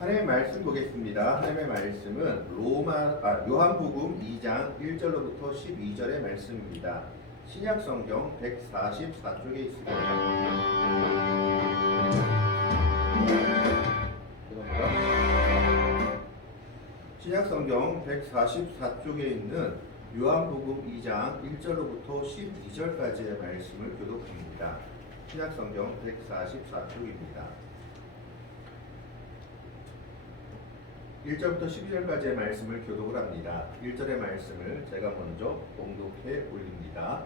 하나님의 말씀 보겠습니다. 하나님의 말씀은 요한복음 2장 1절로부터 12절의 말씀입니다. 신약성경 144쪽에 있습니다. 신약성경 144쪽에 있는 요한복음 2장 1절로부터 12절까지의 말씀을 교독합니다. 신약성경 144쪽입니다. 1절부터 12절까지의 말씀을 교독을 합니다. 1절의 말씀을 제가 먼저 봉독해 올립니다.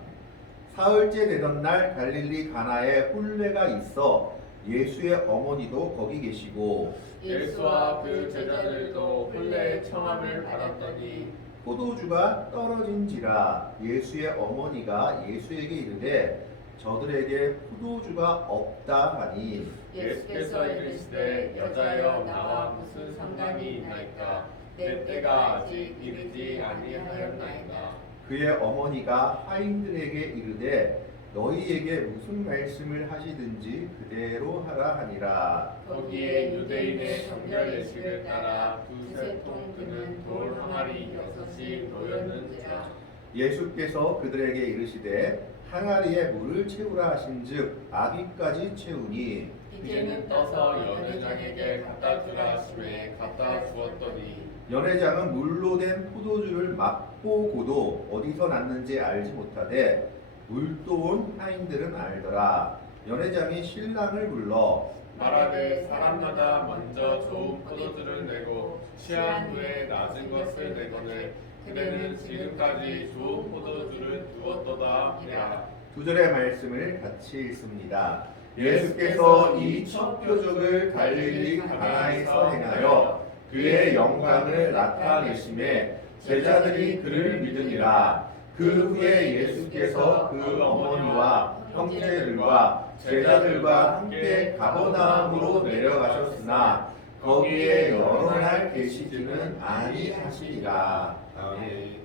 사흘째 되던 날 갈릴리 가나에 혼례가 있어 예수의 어머니도 거기 계시고 예수와 그 제자들도 혼례의 청함을 받았더니 포도주가 떨어진지라 예수의 어머니가 예수에게 이르되 저들에게 포도주가 없다 하니 예수께서 이르시되 여자여 나와 무슨 상관이 있나이까 내 때가 아직 이르지 아니하였나이다. 그의 어머니가 하인들에게 이르되 너희에게 무슨 말씀을 하시든지 그대로 하라 하니라. 거기에 유대인의 정결 예식을 따라 두세 통 드는 돌 항아리 6이 놓였는지라. 예수께서 그들에게 이르시되 항아리에 물을 채우라 하신즉 아귀까지 채우니 이제는 떠서 연회장에게 갖다 주라 하심에 갖다 주었더니 연회장은 물로 된 포도주를 맛보고도 어디서 났는지 알지 못하되 물도온 하인들은 알더라. 연회장이 신랑을 불러 말하되 사람마다 먼저 좋은 포도주를 내고 취한 후에 낮은 것을 내거늘 그대는 지금까지 좋은 포도주를 두었도다 하니라. 2절의 말씀을 같이 읽습니다. 예수께서 이 첫 표적을 갈릴리 가나에서 행하여 그의 영광을 나타내심에 제자들이 그를 믿으니라. 그 후에 예수께서 그 어머니와 형제들과 제자들과 함께 가버나움으로 내려가셨으나 거기에 여러 날 계시지는 아니하시리라. 아멘.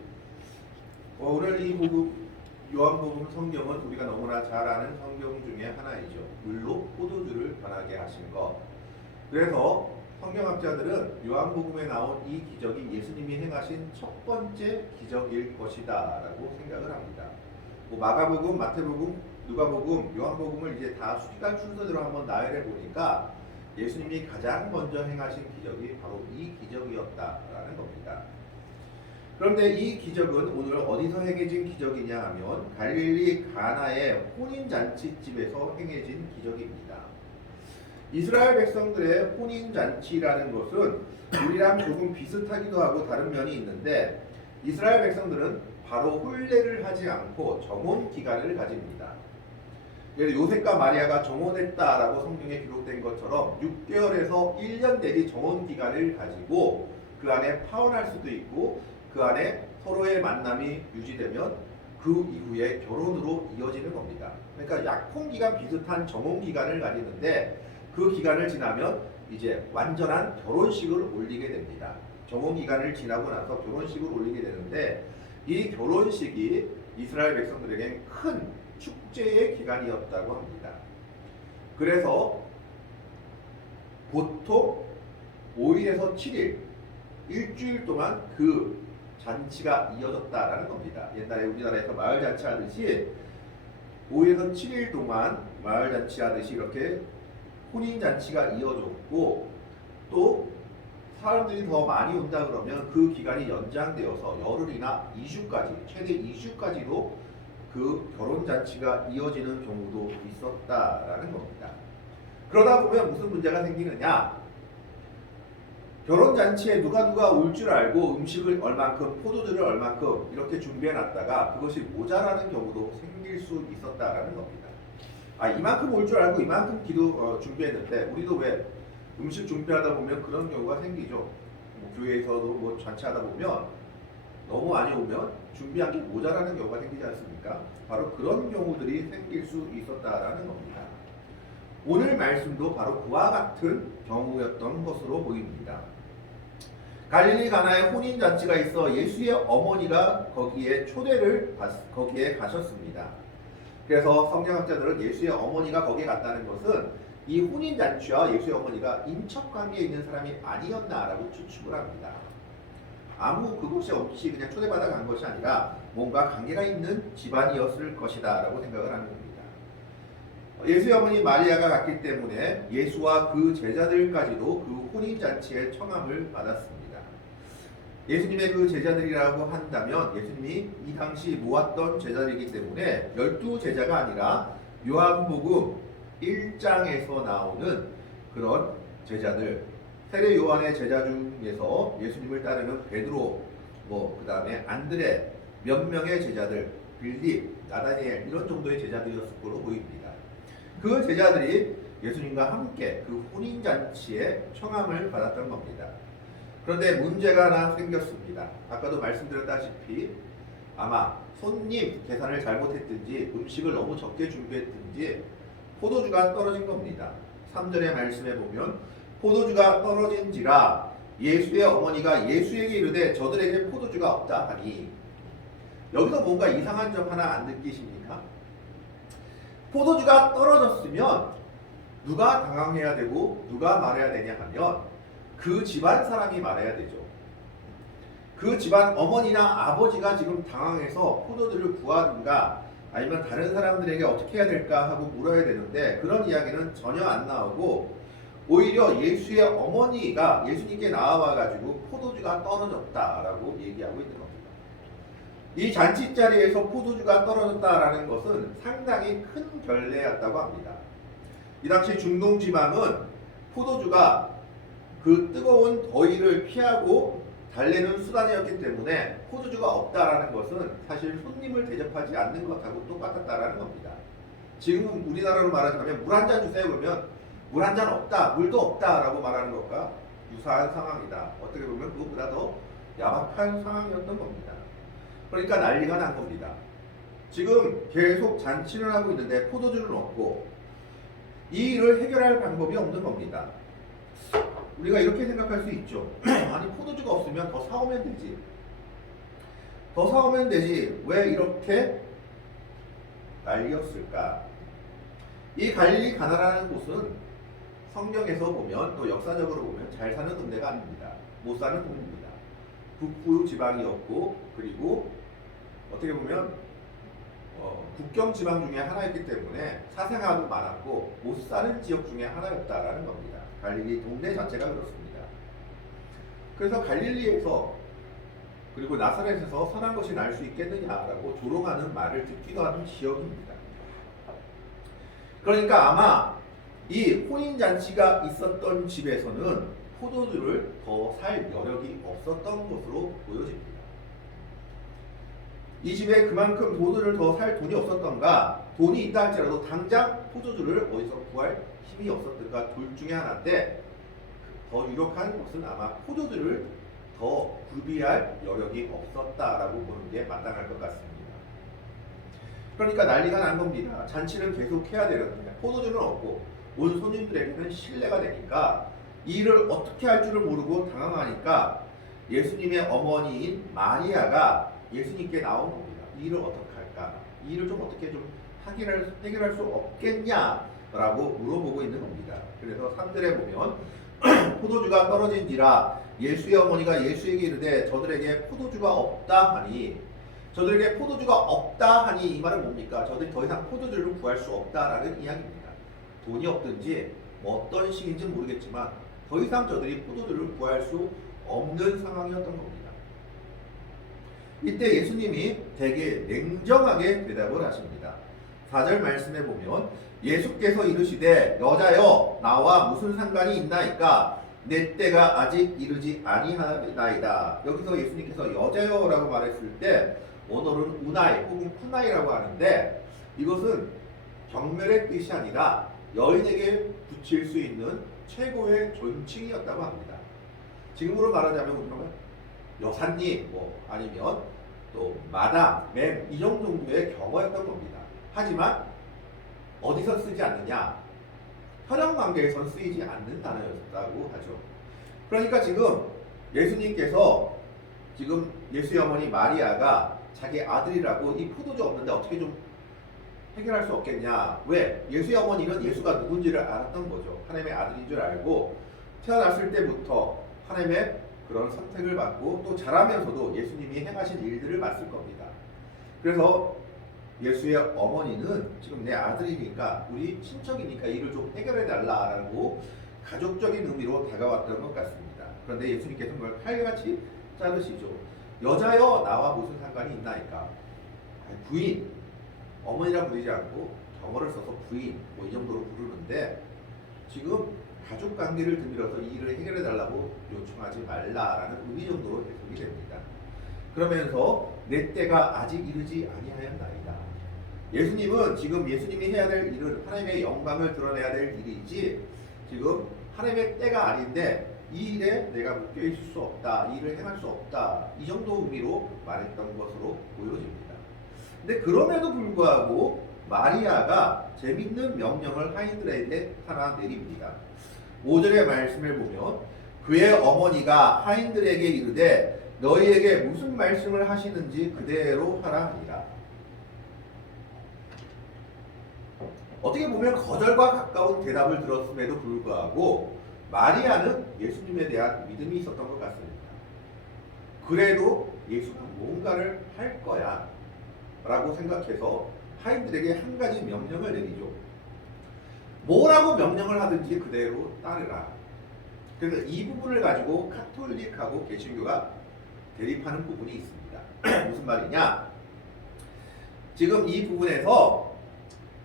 오늘 이 요한복음 성경은 우리가 너무나 잘 아는 성경 중에 하나이죠. 물로 포도주를 변하게 하신 것. 그래서 성경학자들은 요한복음에 나온 이 기적이 예수님이 행하신 첫 번째 기적일 것이다 라고 생각을 합니다. 마가복음, 마태복음, 누가복음, 요한복음을 이제 다 시간 순서대로 한번 나열해 보니까 예수님이 가장 먼저 행하신 기적이 바로 이 기적이었다라는 겁니다. 그런데 이 기적은 오늘 어디서 행해진 기적이냐 하면 갈릴리 가나의 혼인잔치집에서 행해진 기적입니다. 이스라엘 백성들의 혼인잔치라는 것은 우리랑 조금 비슷하기도 하고 다른 면이 있는데 이스라엘 백성들은 바로 혼례를 하지 않고 정혼 기간을 가집니다. 요셉과 마리아가 정혼했다라고 성경에 기록된 것처럼 6개월에서 1년 대리 정혼 기간을 가지고 그 안에 파혼할 수도 있고 그 안에 서로의 만남이 유지되면 그 이후에 결혼으로 이어지는 겁니다. 그러니까 약혼 기간 비슷한 정혼 기간을 가지는데 그 기간을 지나면 이제 완전한 결혼식을 올리게 됩니다. 정혼 기간을 지나고 나서 결혼식을 올리게 되는데 이 결혼식이 이스라엘 백성들에게 큰 축제의 기간이었다고 합니다. 그래서 보통 5일에서 7일, 일주일 동안 그 잔치가 이어졌다라는 겁니다. 옛날에 우리나라에서 마을 잔치 하듯이 5일에서 7일 동안 마을 잔치 하듯이 이렇게 혼인 잔치가 이어졌고 또 사람들이 더 많이 온다 그러면 그 기간이 연장되어서 열흘이나 2주까지 최대 2주까지도 그 결혼 잔치가 이어지는 경우도 있었다라는 겁니다. 그러다 보면 무슨 문제가 생기느냐? 결혼 잔치에 누가 올 줄 알고 음식을 얼만큼 포도주를 얼만큼 이렇게 준비해 놨다가 그것이 모자라는 경우도 생길 수 있었다라는 겁니다. 이만큼 올 줄 알고 이만큼 준비했는데 우리도 왜 음식 준비하다 보면 그런 경우가 생기죠. 교회에서도 잔치하다 보면 너무 많이 오면 준비한 게 모자라는 경우가 생기지 않습니까? 바로 그런 경우들이 생길 수 있었다라는 겁니다. 오늘 말씀도 바로 그와 같은 경우였던 것으로 보입니다. 갈릴리 가나에 혼인 잔치가 있어 예수의 어머니가 거기에 가셨습니다. 그래서 성경학자들은 예수의 어머니가 거기에 갔다는 것은 이 혼인 잔치와 예수의 어머니가 인척 관계에 있는 사람이 아니었나라고 추측을 합니다. 아무 그것이 없이 그냥 초대받아 간 것이 아니라 뭔가 관계가 있는 집안이었을 것이다라고 생각을 하는 겁니다. 예수의 어머니 마리아가 갔기 때문에 예수와 그 제자들까지도 그 혼인 잔치의 청함을 받았습니다. 예수님의 그 제자들이라고 한다면 예수님이 이 당시 모았던 제자들이기 때문에 12제자가 아니라 요한복음 1장에서 나오는 그런 제자들, 세례 요한의 제자 중에서 예수님을 따르는 베드로, 그 다음에 안드레, 몇 명의 제자들, 빌립, 나다니엘 이런 정도의 제자들이었을 걸로 보입니다. 그 제자들이 예수님과 함께 그 혼인잔치에 청함을 받았던 겁니다. 그런데 문제가 하나 생겼습니다. 아까도 말씀드렸다시피 아마 손님 계산을 잘못했든지 음식을 너무 적게 준비했든지 포도주가 떨어진 겁니다. 3절의 말씀에 보면 포도주가 떨어진지라 예수의 어머니가 예수에게 이르되 저들에게 포도주가 없다 하니, 여기서 뭔가 이상한 점 하나 안 느끼십니까? 포도주가 떨어졌으면 누가 당황해야 되고 누가 말해야 되냐 하면 그 집안 사람이 말해야 되죠. 그 집안 어머니나 아버지가 지금 당황해서 포도주를 구하든가 아니면 다른 사람들에게 어떻게 해야 될까 하고 물어야 되는데 그런 이야기는 전혀 안 나오고 오히려 예수의 어머니가 예수님께 나와가지고 포도주가 떨어졌다라고 얘기하고 있는 겁니다. 이 잔치 자리에서 포도주가 떨어졌다라는 것은 상당히 큰 결례였다고 합니다. 이 당시 중동 지방은 포도주가 그 뜨거운 더위를 피하고 달래는 수단이었기 때문에 포도주가 없다라는 것은 사실 손님을 대접하지 않는 것하고 똑같았다라는 겁니다. 지금 우리나라로 말하자면 물 한 잔 주세요 그러면 물 한 잔 없다, 물도 없다라고 말하는 것과 유사한 상황이다. 어떻게 보면 그것보다 더 야박한 상황이었던 겁니다. 그러니까 난리가 난 겁니다. 지금 계속 잔치를 하고 있는데 포도주는 없고 이 일을 해결할 방법이 없는 겁니다. 우리가 이렇게 생각할 수 있죠. 아니 포도주가 없으면 더 사오면 되지. 더 사오면 되지. 왜 이렇게 난리였을까? 이 갈릴리 가나라는 곳은 성경에서 보면 또 역사적으로 보면 잘 사는 동네가 아닙니다. 못 사는 동네입니다. 북부 지방이었고 그리고 어떻게 보면 국경 지방 중에 하나였기 때문에 사생아도 많았고 못 사는 지역 중에 하나였다라는 겁니다. 갈릴리 동네 자체가 그렇습니다. 그래서 갈릴리에서 그리고 나사렛에서 선한 것이 날 수 있겠느냐라고 조롱하는 말을 듣기도 하는 지역입니다. 그러니까 아마 이 혼인잔치가 있었던 집에서는 포도주를 더 살 여력이 없었던 것으로 보여집니다. 이 집에 그만큼 포도주를 더 살 돈이 없었던가 돈이 있다 할지라도 당장 포도주를 어디서 구할 힘이 없었던가 둘 중에 하나인데 더 유력한 것은 아마 포도주를 더 구비할 여력이 없었다라고 보는 게 마땅할 것 같습니다. 그러니까 난리가 난 겁니다. 잔치는 계속 해야 되는데 포도주는 없고 온 손님들에게는 신뢰가 되니까 이 일을 어떻게 할 줄을 모르고 당황하니까 예수님의 어머니인 마리아가 예수님께 나온 겁니다. 이 일을 어떻게 할까? 이 일을 좀 어떻게 좀 해결할 수 없겠냐라고 물어보고 있는 겁니다. 그래서 3절에 보면 포도주가 떨어진지라 예수의 어머니가 예수에게 이르되 저들에게 포도주가 없다 하니, 저들에게 포도주가 없다 하니 이 말은 뭡니까? 저들이 더 이상 포도주를 구할 수 없다라는 이야기입니다. 돈이 없든지 어떤 식인지 모르겠지만 더 이상 저들이 포도주를 구할 수 없는 상황이었던 겁니다. 이때 예수님이 되게 냉정하게 대답을 하십니다. 4절 말씀에 보면 예수께서 이르시되 여자여 나와 무슨 상관이 있나이까 내 때가 아직 이르지 아니하나이다. 여기서 예수님께서 여자여라고 말했을 때 원어는 우나이 혹은 쿠나이라고 하는데 이것은 경멸의 뜻이 아니라 여인에게 붙일 수 있는 최고의 존칭이었다고 합니다. 지금으로 말하자면 그러면 여사님 아니면 또 마담, 맴 이 정도의 경어였던 겁니다. 하지만 어디서 쓰지 않느냐? 혈연 관계에선 쓰이지 않는 단어였다고 하죠. 그러니까 지금 예수님께서 지금 예수의 어머니 마리아가 자기 아들이라고 이 포도주 없는데 어떻게 좀 해결할 수 없겠냐? 왜? 예수의 어머니는 예수가 누군지를 알았던 거죠. 하나님의 아들인 줄 알고 태어났을 때부터 하나님의 그런 선택을 받고 또 자라면서도 예수님이 행하신 일들을 봤을 겁니다. 그래서 예수의 어머니는 지금 내 아들이니까 우리 친척이니까 이를 좀 해결해 달라라고 가족적인 의미로 다가왔던 것 같습니다. 그런데 예수님께서는 그걸 칼같이 자르시죠. 여자여 나와 무슨 상관이 있나이까? 부인, 어머니라 부르지 않고 정어를 써서 부인 뭐 이 정도로 부르는데 지금 가족 관계를 드밀어서 이 일을 해결해 달라고 요청하지 말라라는 의미 정도로 해석이 됩니다. 그러면서 내 때가 아직 이르지 아니하였나이다. 예수님은 지금 예수님이 해야 될 일은 하나님의 영광을 드러내야 될 일이지 지금 하나님의 때가 아닌데 이 일에 내가 묶여 있을 수 없다, 이 일을 행할 수 없다, 이 정도 의미로 말했던 것으로 보여집니다. 근데 그럼에도 불구하고 마리아가 재밌는 명령을 하인들에게 하나 내립니다. 5절의 말씀을 보면 그의 어머니가 하인들에게 이르되 너희에게 무슨 말씀을 하시는지 그대로 하라 하니라. 어떻게 보면 거절과 가까운 대답을 들었음에도 불구하고 마리아는 예수님에 대한 믿음이 있었던 것 같습니다. 그래도 예수가 뭔가를 할 거야 라고 생각해서 하인들에게 한 가지 명령을 내리죠. 뭐라고 명령을 하든지 그대로 따르라. 그래서 이 부분을 가지고 카톨릭하고 개신교가 대립하는 부분이 있습니다. 무슨 말이냐? 지금 이 부분에서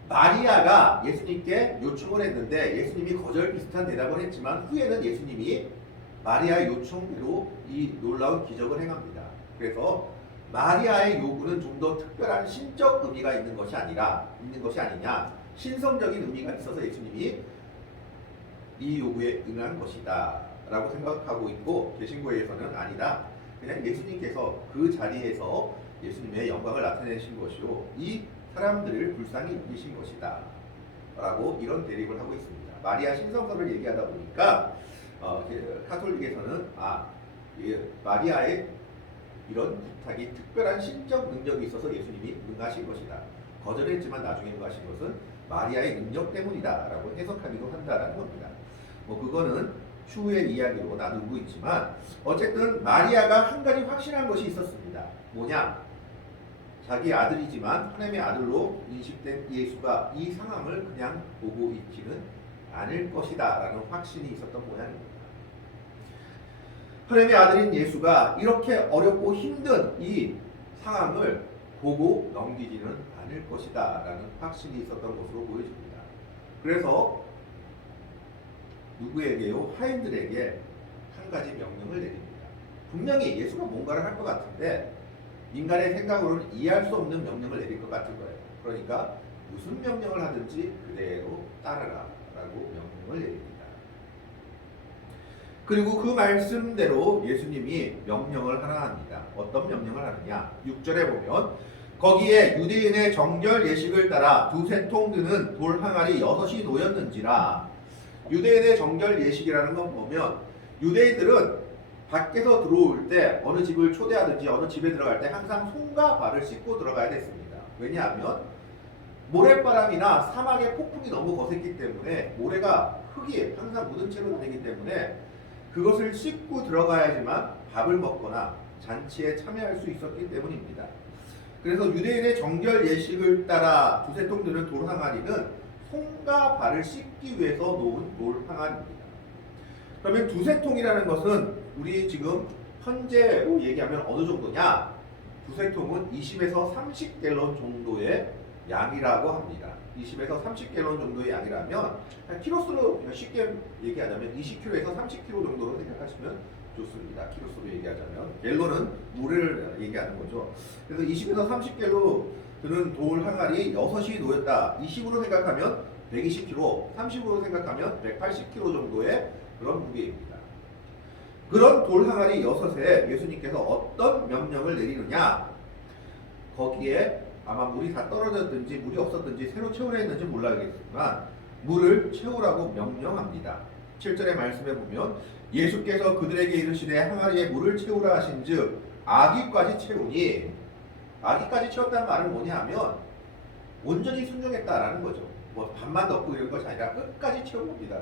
마리아가 예수님께 요청을 했는데 예수님이 거절 비슷한 대답을 했지만 후에는 예수님이 마리아의 요청대로 이 놀라운 기적을 행합니다. 그래서 마리아의 요구는 좀 더 특별한 신적 의미가 있는 것이 아니냐, 신성적인 의미가 있어서 예수님이 이 요구에 응한 것이다 라고 생각하고 있고 개신교에서는 아니다, 그냥 예수님께서 그 자리에서 예수님의 영광을 나타내신 것이요 이 사람들을 불쌍히 여기신 것이다 라고 이런 대립을 하고 있습니다. 마리아 신성설을 얘기하다 보니까 카톨릭에서는 마리아의 이런 부탁이 특별한 신적 능력이 있어서 예수님이 응하신 것이다, 거절했지만 나중에 응하신 것은 마리아의 능력 때문이다 라고 해석하기도 한다라는 겁니다. 뭐 그거는 추후의 이야기로 나누고 있지만 어쨌든 마리아가 한 가지 확신한 것이 있었습니다. 뭐냐? 자기 아들이지만 하나님의 아들로 인식된 예수가 이 상황을 그냥 보고 있지는 않을 것이다 라는 확신이 있었던 모양입니다. 하나님의 아들인 예수가 이렇게 어렵고 힘든 이 상황을 보고 넘기지는 않을 것이다 라는 확신이 있었던 것으로 보여집니다. 그래서 누구에게요? 하인들에게 한 가지 명령을 내립니다. 분명히 예수가 뭔가를 할 것 같은데 인간의 생각으로는 이해할 수 없는 명령을 내릴 것 같은 거예요. 그러니까 무슨 명령을 하든지 그대로 따르라 라고 명령을 내립니다. 그리고 그 말씀대로 예수님이 명령을 하나 합니다. 어떤 명령을 하느냐? 6절에 보면 거기에 유대인의 정결 예식을 따라 두세 통 드는 돌 항아리 6이 놓였는지라. 유대인의 정결 예식이라는 건 보면 유대인들은 밖에서 들어올 때 어느 집을 초대하든지 어느 집에 들어갈 때 항상 손과 발을 씻고 들어가야 됐습니다. 왜냐하면 모래바람이나 사막의 폭풍이 너무 거셌기 때문에 모래가 흙이 항상 묻은 채로 되기 때문에 그것을 씻고 들어가야지만 밥을 먹거나 잔치에 참여할 수 있었기 때문입니다. 그래서 유대인의 정결 예식을 따라 두세 통 드는 돌 항아리는 손과 발을 씻기 위해서 놓은 돌 항아리입니다. 그러면 두세 통이라는 것은 우리 지금 현재로 얘기하면 어느 정도냐? 두세 통은 20에서 30갤런 정도의 양이라고 합니다. 20에서 30갤런 정도의 양이라면 키로수로 쉽게 얘기하자면 20kg에서 30kg 정도로 생각하시면 좋습니다. 키로수로 얘기하자면 갤런은 물을 얘기하는 거죠. 그래서 20에서 30갤로 드는 돌 항아리 6이 놓였다. 20으로 생각하면 120kg, 30으로 생각하면 180kg 정도의 그런 무게입니다. 그런 돌 항아리 6에 예수님께서 어떤 명령을 내리느냐? 거기에 아마 물이 다 떨어졌든지 물이 없었든지 새로 채우려 했는지 몰라야겠지만 물을 채우라고 명령합니다. 7절의 말씀에 보면 예수께서 그들에게 이르시되 항아리에 물을 채우라 하신즉 아기까지 채우니, 아기까지 채웠다는 말은 뭐냐 하면 온전히 순종했다라는 거죠. 뭐 반만 넣고 이런 것이 아니라 끝까지 채운 겁니다.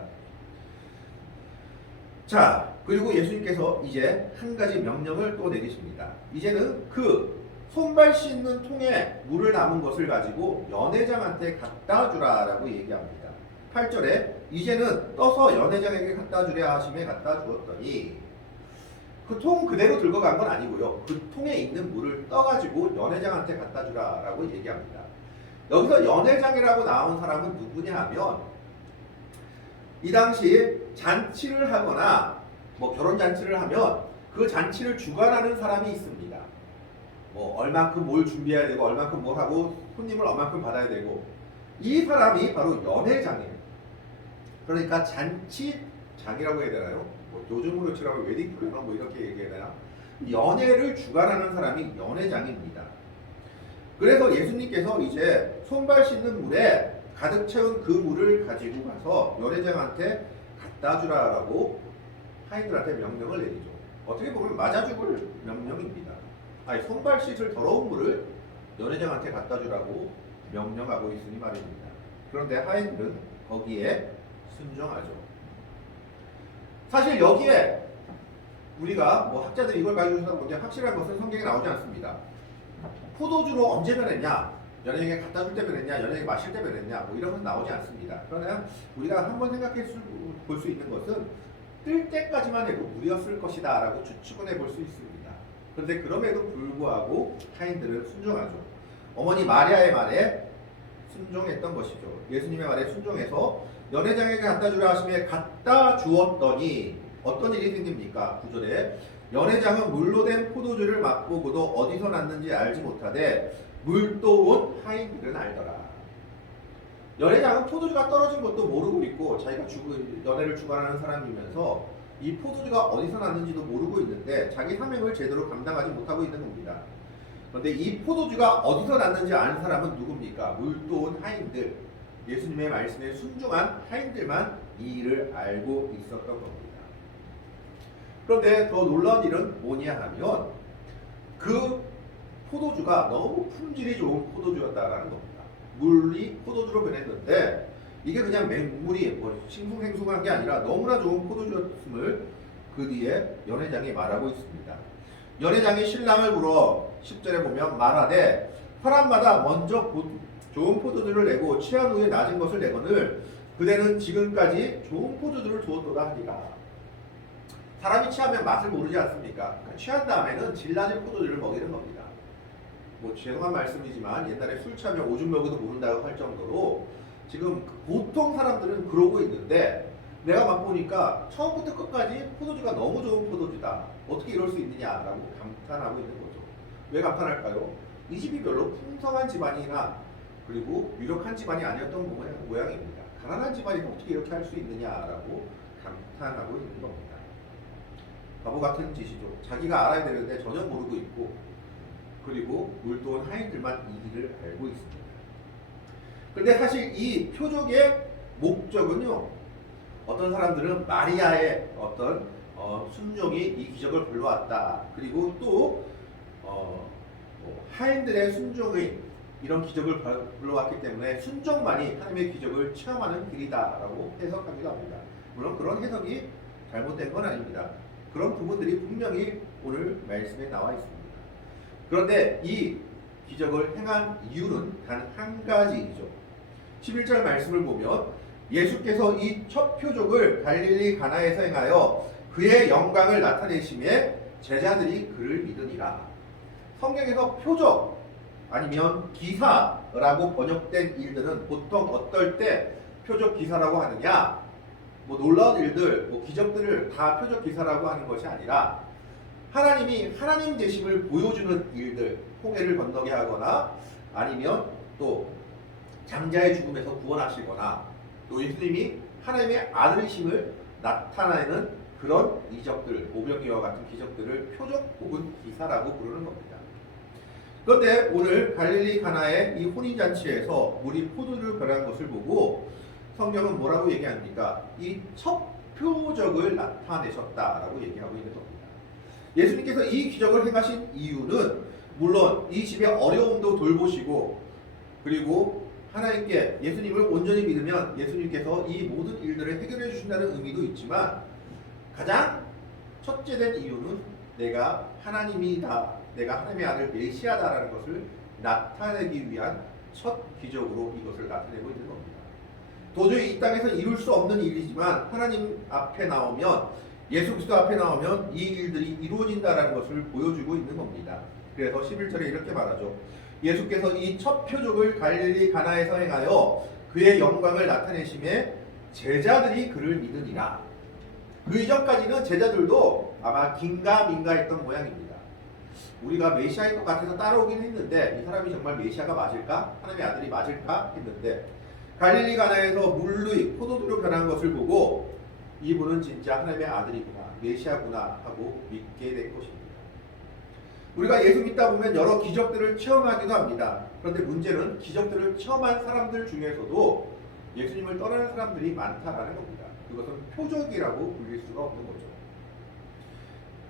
자, 그리고 예수님께서 이제 한 가지 명령을 또 내리십니다. 이제는 그 손발 씻는 통에 물을 담은 것을 가지고 연회장한테 갖다 주라라고 얘기합니다. 8절에 이제는 떠서 연회장에게 갖다 주랴 하심에 갖다 주었더니 그 통 그대로 들고 간 건 아니고요. 그 통에 있는 물을 떠가지고 연회장한테 갖다 주라라고 얘기합니다. 여기서 연회장이라고 나온 사람은 누구냐 하면 이 당시 잔치를 하거나 뭐 결혼 잔치를 하면 그 잔치를 주관하는 사람이 있습니다. 뭐 얼만큼 뭘 준비해야 되고 얼만큼 뭘 하고 손님을 얼만큼 받아야 되고 이 사람이 바로 연회장이에요. 그러니까 잔치장이라고 해야 되나요? 뭐 요즘으로 치라고 웨딩 플래너 뭐 이렇게 얘기해야 되나? 연회를 주관하는 사람이 연회장입니다. 그래서 예수님께서 이제 손발 씻는 물에 가득 채운 그 물을 가지고 가서 연회장한테 갖다 주라라고 하인들한테 명령을 내리죠. 어떻게 보면 맞아 죽을 명령입니다. 아니 손발 씻을 더러운 물을 연회장한테 갖다 주라고 명령하고 있으니 말입니다. 그런데 하인들은 거기에 순종하죠. 사실 여기에 우리가 뭐 학자들이 이걸 가지고서 뭔지 확실한 것은 성경에 나오지 않습니다. 포도주로 언제 변했냐, 연예인에게 갖다 줄 때 변했냐, 연예인에게 마실 때 변했냐, 뭐 이런 건 나오지 않습니다. 그러나 우리가 한번 생각해 볼 수 있는 것은 뜰 때까지만 해도 물이었을 것이다 라고 추측은 해볼 수 있습니다. 그런데 그럼에도 불구하고 하인들은 순종하죠. 어머니 마리아의 말에 순종했던 것이죠. 예수님의 말에 순종해서 연회장에게 갖다 주라 하심에 갖다 주었더니 어떤 일이 생깁니까? 9절에 연회장은 물로 된 포도주를 맛보고도 어디서 났는지 알지 못하되 물도 온 하인들은 알더라. 연회장은 포도주가 떨어진 것도 모르고 있고 자기가 연회를 주관하는 사람이면서 이 포도주가 어디서 났는지도 모르고 있는데 자기 사명을 제대로 감당하지 못하고 있는 겁니다. 그런데 이 포도주가 어디서 났는지 아는 사람은 누굽니까? 물도 온 하인들, 예수님의 말씀에 순종한 하인들만 이 일을 알고 있었던 겁니다. 그런데 더 놀라운 일은 뭐냐 하면 그 포도주가 너무 품질이 좋은 포도주였다라는 겁니다. 물이 포도주로 변했는데 이게 그냥 맹물이 뭐 싱숭생숭한 게 아니라 너무나 좋은 포도주였음을 그 뒤에 연회장이 말하고 있습니다. 연회장이 신랑을 불러 10절에 보면 말하되 사람마다 먼저 좋은 포도주를 내고 취한 후에 낮은 것을 내거늘 그대는 지금까지 좋은 포도주를 두었도다 하니라. 사람이 취하면 맛을 모르지 않습니까? 그러니까 취한 다음에는 질 낮은 포도주를 먹이는 겁니다. 뭐 죄송한 말씀이지만 옛날에 술 취하면 오줌 먹어도 모른다고 할 정도로 지금 보통 사람들은 그러고 있는데 내가 맛보니까 처음부터 끝까지 포도주가 너무 좋은 포도주다. 어떻게 이럴 수 있느냐라고 감탄하고 있는 거죠. 왜 감탄할까요? 이 집이 별로 풍성한 집안이나 그리고 유력한 집안이 아니었던 모양입니다. 가난한 집안이 어떻게 이렇게 할 수 있느냐라고 감탄하고 있는 겁니다. 바보 같은 짓이죠. 자기가 알아야 되는데 전혀 모르고 있고 그리고 물도 온 하인들만 이 일을 알고 있습니다. 그런데 사실 이 표적의 목적은요. 어떤 사람들은 마리아의 어떤 순종이 이 기적을 불러왔다. 그리고 또 하인들의 순종이 이런 기적을 불러왔기 때문에 순종만이 하나님의 기적을 체험하는 길이다라고 해석하기도 합니다. 물론 그런 해석이 잘못된 건 아닙니다. 그런 부분들이 분명히 오늘 말씀에 나와 있습니다. 그런데 이 기적을 행한 이유는 단 한 가지이죠. 11절 말씀을 보면 예수께서 이 첫 표적을 갈릴리 가나에서 행하여 그의 영광을 나타내심에 제자들이 그를 믿으니라. 성경에서 표적 아니면 기사라고 번역된 일들은 보통 어떨 때 표적 기사라고 하느냐? 뭐 놀라운 일들, 뭐 기적들을 다 표적 기사라고 하는 것이 아니라 하나님이 하나님 되심을 보여주는 일들, 홍해를 건너게 하거나 아니면 또 장자의 죽음에서 구원하시거나 또 예수님이 하나님의 아들이심을 나타내는 그런 이적들, 오병이와 같은 기적들을 표적 혹은 기사라고 부르는 겁니다. 그런데 오늘 갈릴리 가나의 이 혼인잔치에서 물이 포도주로 변한 것을 보고 성경은 뭐라고 얘기합니까? 이 첫 표적을 나타내셨다라고 얘기하고 있는 겁니다. 예수님께서 이 기적을 행하신 이유는 물론 이 집의 어려움도 돌보시고 그리고 하나님께 예수님을 온전히 믿으면 예수님께서 이 모든 일들을 해결해 주신다는 의미도 있지만 가장 첫째 된 이유는 내가 하나님이다, 내가 하나님의 아들 메시아다라는 것을 나타내기 위한 첫 기적으로 이것을 나타내고 있는 겁니다. 도저히 이 땅에서 이룰 수 없는 일이지만 하나님 앞에 나오면, 예수 그리스도 앞에 나오면 이 일들이 이루어진다라는 것을 보여주고 있는 겁니다. 그래서 11절에 이렇게 말하죠. 예수께서 이 첫 표적을 갈릴리 가나에서 행하여 그의 영광을 나타내심에 제자들이 그를 믿으니라. 그 이전까지는 제자들도 아마 긴가민가했던 모양입니다. 우리가 메시아일 것 같아서 따라오긴 했는데 이 사람이 정말 메시아가 맞을까? 하나님의 아들이 맞을까? 했는데 갈릴리 가나에서 물의 포도주로 변한 것을 보고 이분은 진짜 하나님의 아들이구나, 메시아구나 하고 믿게 된 것입니다. 우리가 예수 믿다 보면 여러 기적들을 체험하기도 합니다. 그런데 문제는 기적들을 체험한 사람들 중에서도 예수님을 떠나는 사람들이 많다라는 겁니다. 그것은 표적이라고 불릴 수가 없는 거죠.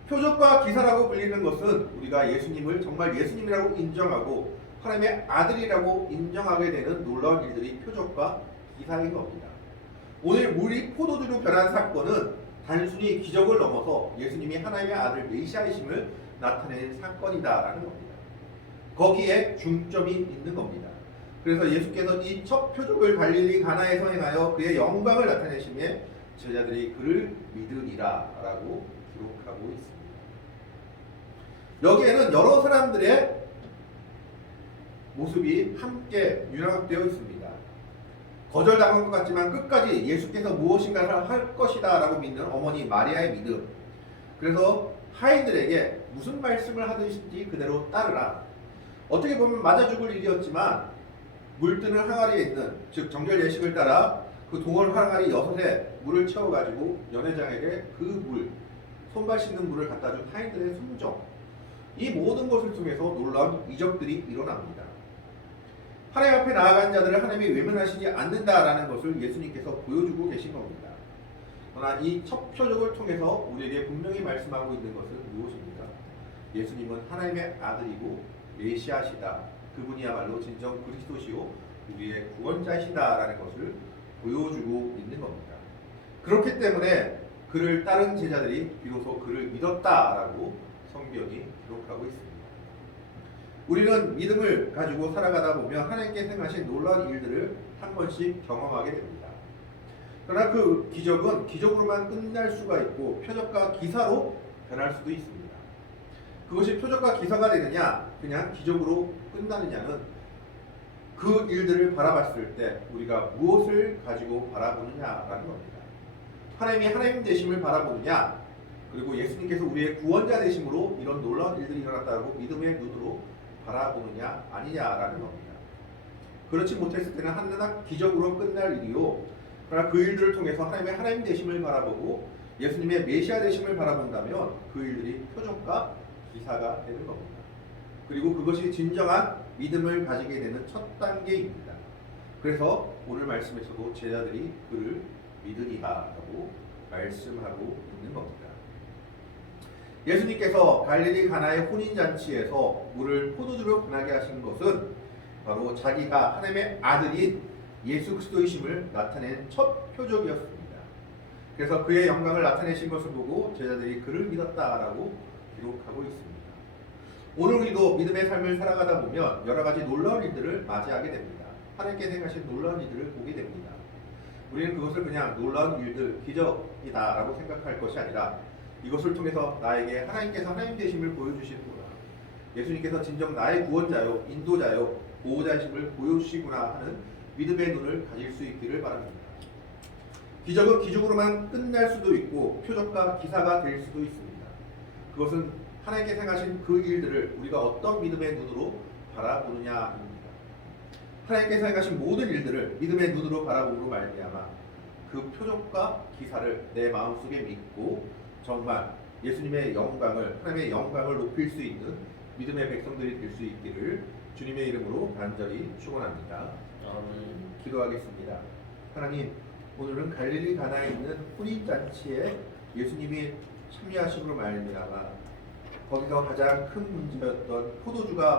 표적과 기사라고 불리는 것은 우리가 예수님을 정말 예수님이라고 인정하고 하나님의 아들이라고 인정하게 되는 놀라운 일들이 표적과 기사인 겁니다. 오늘 물이 포도주로 변한 사건은 단순히 기적을 넘어서 예수님이 하나님의 아들 메시아이심을 나타낸 사건이다라는 겁니다. 거기에 중점이 있는 겁니다. 그래서 예수께서 이 첫 표적을 갈릴리 가나에서 행하여 그의 영광을 나타내심에 제자들이 그를 믿으리라라고 기록하고 있습니다. 여기에는 여러 사람들의 모습이 함께 융합되어 있습니다. 거절당한 것 같지만 끝까지 예수께서 무엇인가를 할 것이다 라고 믿는 어머니 마리아의 믿음. 그래서 하인들에게 무슨 말씀을 하든지 그대로 따르라. 어떻게 보면 맞아 죽을 일이었지만 물뜨는 항아리에 있는, 즉 정결 예식을 따라 그 동원 항아리 6에 물을 채워가지고 연회장에게 그 물, 손발 씻는 물을 갖다 준 하인들의 순종, 이 모든 것을 통해서 놀라운 이적들이 일어납니다. 하나님 앞에 나아간 자들을 하나님이 외면하시지 않는다라는 것을 예수님께서 보여주고 계신 겁니다. 그러나 이 첫 표적을 통해서 우리에게 분명히 말씀하고 있는 것은 무엇입니까? 예수님은 하나님의 아들이고 메시아시다. 그분이야말로 진정 그리스도시요 우리의 구원자시다라는 것을 보여주고 있는 겁니다. 그렇기 때문에 그를 따른 제자들이 비로소 그를 믿었다라고 성경이 기록하고 있습니다. 우리는 믿음을 가지고 살아가다 보면 하나님께 행하신 놀라운 일들을 한 번씩 경험하게 됩니다. 그러나 그 기적은 기적으로만 끝날 수가 있고 표적과 기사로 변할 수도 있습니다. 그것이 표적과 기사가 되느냐 그냥 기적으로 끝나느냐는 그 일들을 바라봤을 때 우리가 무엇을 가지고 바라보느냐라는 겁니다. 하나님이 하나님 되심을 바라보느냐, 그리고 예수님께서 우리의 구원자 되심으로 이런 놀라운 일들이 일어났다고 믿음의 눈으로 바라보느냐 아니냐라는 겁니다. 그렇지 못했을 때는 하나나 기적으로 끝날 일이요, 그러나 그 일들을 통해서 하나님의 하나님 되심을 바라보고 예수님의 메시아 되심을 바라본다면 그 일들이 표적과 기사가 되는 겁니다. 그리고 그것이 진정한 믿음을 가지게 되는 첫 단계입니다. 그래서 오늘 말씀에서도 제자들이 그를 믿으리라고 말씀하고 있는 겁니다. 예수님께서 갈릴리 가나의 혼인잔치에서 물을 포도주로 변하게 하신 것은 바로 자기가 하나님의 아들인 예수 그리스도이심을 나타낸 첫 표적이었습니다. 그래서 그의 영광을 나타내신 것을 보고 제자들이 그를 믿었다라고 기록하고 있습니다. 오늘 우리도 믿음의 삶을 살아가다 보면 여러 가지 놀라운 일들을 맞이하게 됩니다. 하나님께 행하신 놀라운 일들을 보게 됩니다. 우리는 그것을 그냥 놀라운 일들, 기적이다라고 생각할 것이 아니라 이것을 통해서 나에게 하나님께서 하나님 되심을 보여주시는구나, 예수님께서 진정 나의 구원자요, 인도자요, 보호자이심을 보여주시구나 하는 믿음의 눈을 가질 수 있기를 바랍니다. 기적은 기적으로만 끝날 수도 있고 표적과 기사가 될 수도 있습니다. 그것은 하나님께 행하신 그 일들을 우리가 어떤 믿음의 눈으로 바라보느냐입니다. 하나님께서 행하신 모든 일들을 믿음의 눈으로 바라보므로 말미암아 그 표적과 기사를 내 마음속에 믿고 정말 예수님의 영광을, 하나님의 영광을 높일 수 있는 믿음의 백성들이 될 수 있기를 주님의 이름으로 간절히 축원합니다. 기도하겠습니다. 하나님, 오늘은 갈릴리 가나에 있는 혼인잔치에 예수님이 참여하심으로 말미암아 거기서 가장 큰 문제였던 포도주가